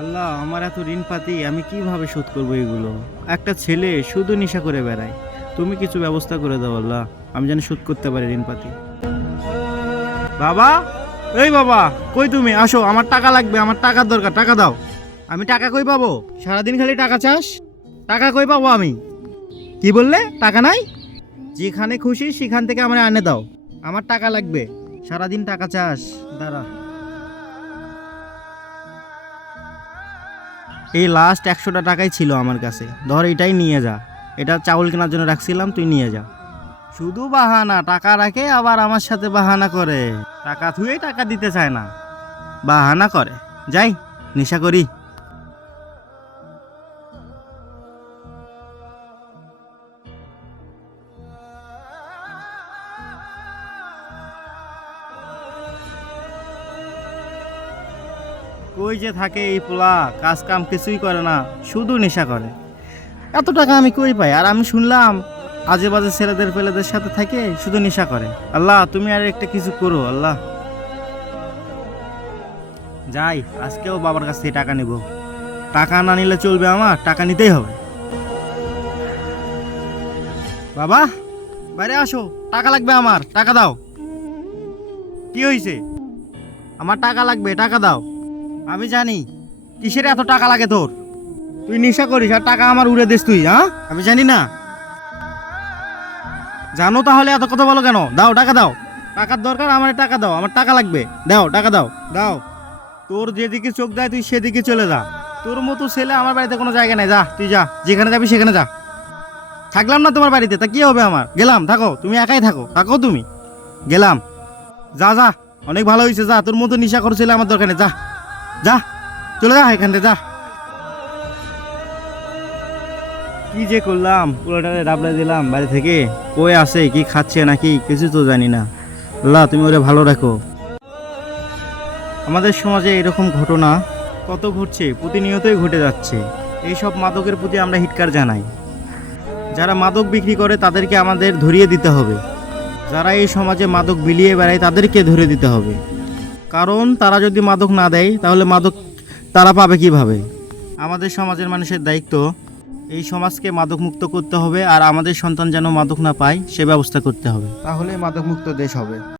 আল্লাহ, আমার এত ঋণ পাতি আমি কিভাবে শোধ করবো এগুলো? একটা ছেলে শুধু নেশা করে বেড়ায়। তুমি কিছু ব্যবস্থা করে দাও আল্লাহ, আমি যেন শোধ করতে পারি ঋণ পাতি। বাবা, এই বাবা, কই তুমি? আসো, আমার টাকা লাগবে, আমার টাকার দরকার, টাকা দাও। আমি টাকা কই পাবো? সারাদিন খালি টাকা চাস। টাকা কই পাবো আমি? কি বললে? টাকা নাই? যেখানে খুশি সেখান থেকে আমার আনে দাও, আমার টাকা লাগবে। সারাদিন টাকা চাস, দাঁড়া। এই লাস্ট 100টা টাকাই ছিল আমার কাছে, ধর এটাই নিয়ে যা। এটা চাউল কেনার জন্য রাখছিলাম, তুই নিয়ে যা। শুধু বাহানা, টাকা রাখে আবার আমার সাথে বাহানা করে। টাকা থুয়ে টাকা দিতে চায় না, বাহানা করে। যাই, নেশা করি। কই যে থাকে এই পোলা, কাজ কাম কিছুই করে না, শুধু নেশা করে। এত টাকা আমি কই পাই? আর আমি শুনলাম আজে বাজে ছেলেদের পেলেদের সাথে থাকে, শুধু নেশা করে। আল্লাহ, তুমি আর একটা কিছু করো আল্লাহ। যাই, আজকেও বাবার কাছ থেকে টাকা নিব। টাকা না নিলে চলবে, আমার টাকা নিতেই হবে। বাবা, বাইরে আসো, টাকা লাগবে আমার, টাকা দাও। কি হয়েছে? আমার টাকা লাগবে, টাকা দাও। আমি জানি কিসের এত টাকা লাগে তোর। তুই নেশা করিস আর টাকা আমার উড়ে দিস তুই, হ্যাঁ? আমি জানি না? জানো তাহলে এত কথা বলো কেন? দাও, টাকা দাও। টাকার দরকার, আমার টাকা দাও, আমার টাকা লাগবে। দাও, টাকা দাও, দাও। তোর যেদিকে চোখ দেয় তুই সেদিকে চলে যা। তোর মতো ছেলে আমার বাড়িতে কোনো জায়গা নেই। যা, তুই যা, যেখানে যাবি সেখানে যা। থাকলাম না তোমার বাড়িতে, তা কি হবে আমার? গেলাম, থাকো, তুমি একাই থাকো, থাকো তুমি। গেলাম, যা যা। অনেক ভালো হয়েছে, যা। তোর মতো নেশা করছিলে আমার দরকার নেই, যা যা, চলে যা এখান থেকে, যা। কি যে করলাম, পুরোটারে ডাবলে দিলাম বাড়ি থেকে। কই আছে, কি খাচ্ছে নাকি কিছু তো জানি না। আল্লাহ, তুমি ওরে ভালো রাখো। আমাদের সমাজে এরকম ঘটনা কত ঘটছে, প্রতিনিয়তই ঘটে যাচ্ছে। এইসব মাদকের প্রতি আমরা হিটকার জানাই। যারা মাদক বিক্রি করে তাদেরকে আমাদের ধরিয়ে দিতে হবে। যারা এই সমাজে মাদক বিলিয়ে বেড়ায় তাদেরকে ধরে দিতে হবে। কারণ তারা যদি মাদক না দেয় তাহলে মাদক তারা পাবে কিভাবে? আমাদের সমাজের মানুষের দায়িত্ব এই সমাজকে মাদক মুক্ত করতে হবে, আর আমাদের সন্তান যেন মাদক না পায় সে ব্যবস্থা করতে হবে। তাহলে মাদক মুক্ত দেশ হবে।